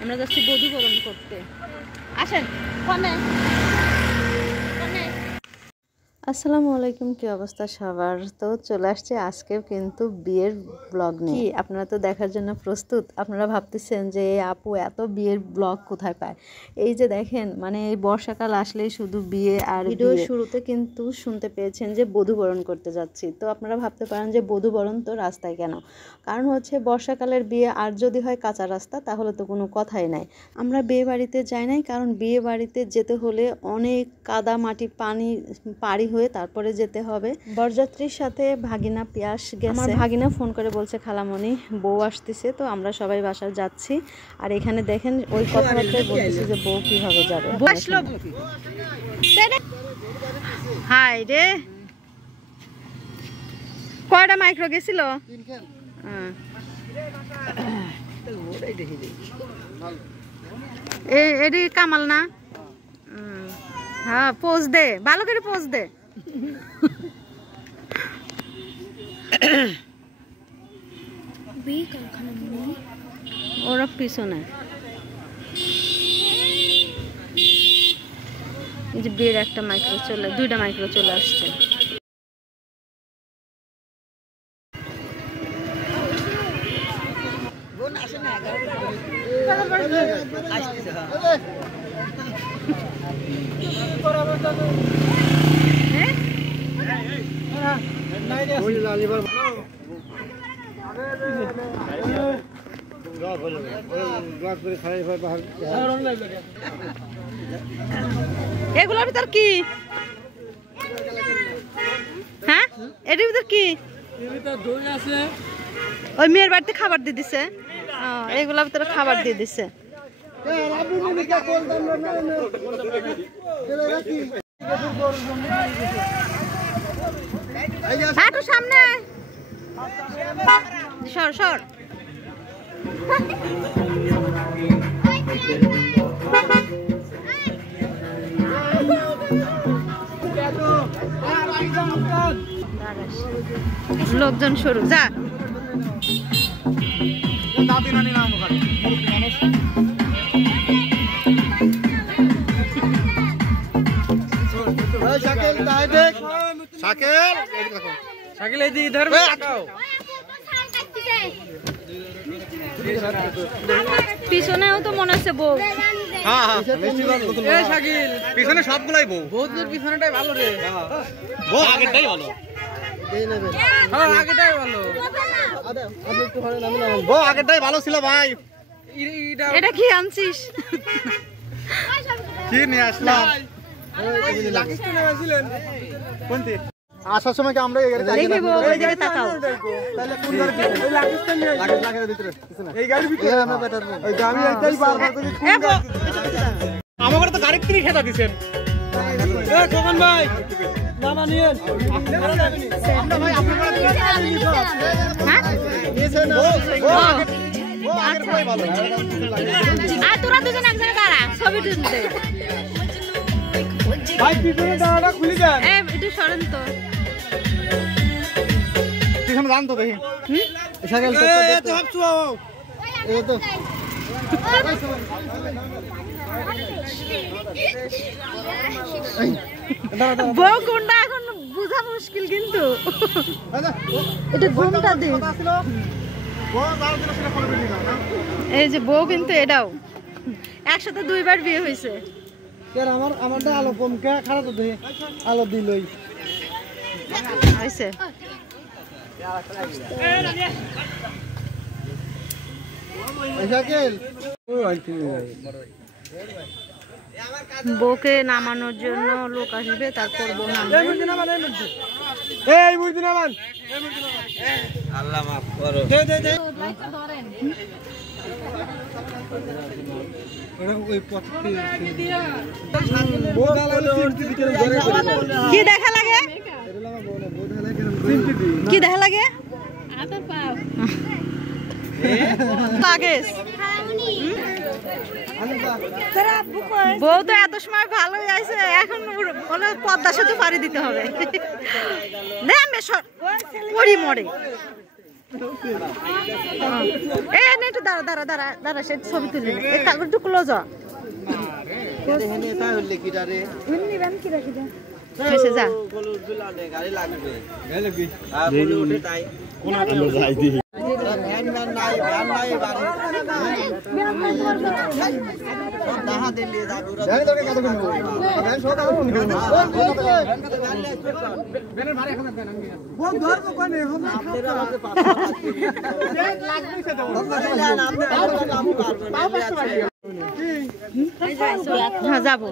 আমরা যাচ্ছি বধূবরণ করতে। আসেন। কোনে আসসালামু আলাইকুম, কি অবস্থা সবার? তো চলে আসছে আজকেও কিন্তু বিয়ের ব্লগ নিয়ে। আপনারা তো দেখার জন্য প্রস্তুত। আপনারা ভাবতেছেন যে এই আপু এত বিয়ের ব্লগ কোথায় পায়। এই যে দেখেন, মানে এই বর্ষাকাল আসলেই শুধু বিয়ে আর ভিডিওর শুরুতে কিন্তু শুনতে পেয়েছেন যে বধূবরণ করতে যাচ্ছি। তো আপনারা ভাবতে পারেন যে বধূবরণ তো রাস্তায় কেন? কারণ হচ্ছে বর্ষাকালের বিয়ে, আর যদি হয় কাঁচা রাস্তা তাহলে তো কোনো কথাই নাই। আমরা বিয়ে বাড়িতে যাই নাই, কারণ বিয়ে বাড়িতে যেতে হলে অনেক কাদা মাটি পানি পাড়ি হয়ে তারপরে যেতে হবে। বরযাত্রীর সাথে ভাগিনা পিয়াস গেছে। আমার ভাগিনা ফোন করে বলছে খালামণি বউ আসতেছে, তো আমরা সবাই বাসায় যাচ্ছি। আর এখানে দেখেন ওই কথাবার্তায় বলতেছে যে বউ কিভাবে যাবে। হাই রে, কয়টা মাইক্রো গেছিল? এডি কামাল না? হ্যাঁ, পোজ দে, ভালো করে পোজ দে। ওরা পিছনে এই যে বিয়ের একটা মাইক্রো চলে, দুইটা মাইক্রো চলে আসছে। এগুলোর ভিতর কি? হ্যাঁ, এটার ভিতর কি? ওই মেয়ের বাড়িতে খাবার দিয়ে দিছে। এগুলোর ভিতরে খাবার দিয়ে দিছে। একটু সামনে সর সর। লোকজন শুরু যা। পিছনেও তো মনে হচ্ছে বউ। পিছনে সবগুলাই বউ। বউদের পিছনেটাই ভালো রে। বউ আগেরটাই ভালো। আগেরটাই ভালো। বউ আগেরটাই ভালো ছিল ভাই। এটা কি আনছিস? কি নিয়ে আসলাম? কোনটি? আসার সময় কি আমরা এই গাড়ি দেখি বউ ওই দিকে তাকাও। তাহলে কোন গাড়ি? ওই লাগেজটা নিয়ে লাগেজের ভিতরে। এই গাড়ির ভিতরে আমরা বেটার না। ওই গাড়ি এইটাই বারবার করে কোন গাড়ি? আমাদের তো গাড়ি কিনে খেতা দিবেন। এ খোকন ভাই নামা নিয়েন। আমরা ভাই আপনারা হ্যাঁ? নিয়েছে না। ও আগের ভাই ভালো। আর তোরা দুজন এক জায়গায় দাঁড়া, ছবি তুলতে। ভাই পিছনে দাঁড়াটা খুলে দেন। একটু সরেন তো। পিছনে দাঁড়ান তো দেখি। সাইকেল তো ভাবছো। এই তো বউ কোনটা এখন বোঝা মুশকিল, কিন্তু এটা ঘুমটা দে। এই যে বউ কিন্তু এটাও একসাথে দুইবার বিয়ে হয়েছে। আমারটা আলো কম কে খারাপ তো আলো দিলই হয়েছে। বউকে নামানোর জন্য লোক আসবে, তারপর বউ নামবে। আল্লাহ মাফ করো। কি দেখা লাগে? কি দেখা লাগে? বউ তো এত সময় ভালোই আছে, এখন পদ্মা সেতু পাড়ি দিতে হবে। মরে এই না একটু দাঁড়া দাঁড়া দাঁড়া দাঁড়া সে ছবি তুলি এই কাগজ একটু ক্লোজ হ এসে যা হ্যাঁ যাবো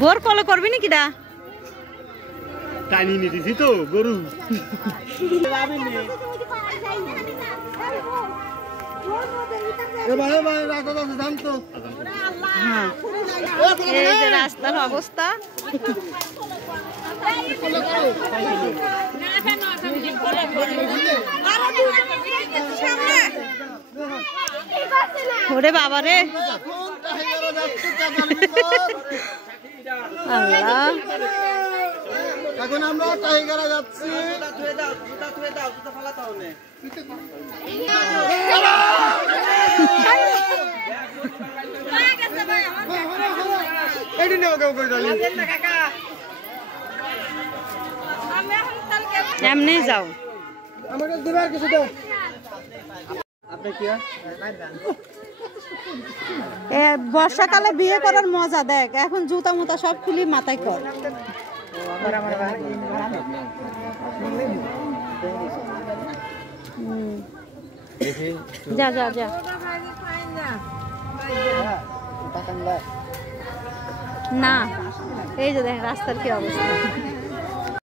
বোর কল করবি নাকি দা টানি নিতেছি তো গরু এই যে রাস্তার অবস্থা ওরে বাবা রে আল্লাহ এখন আমরা টাইগারা যাচ্ছি এমনি যাও আমাকে দিবার কিছু দাও আপনি কি বর্ষাকালে বিয়ে করার মজা দেখ এখন জুতা মুতা সব খুলি মাথায় কর যা যা যা না এই যে দেখ রাস্তার কি অবস্থা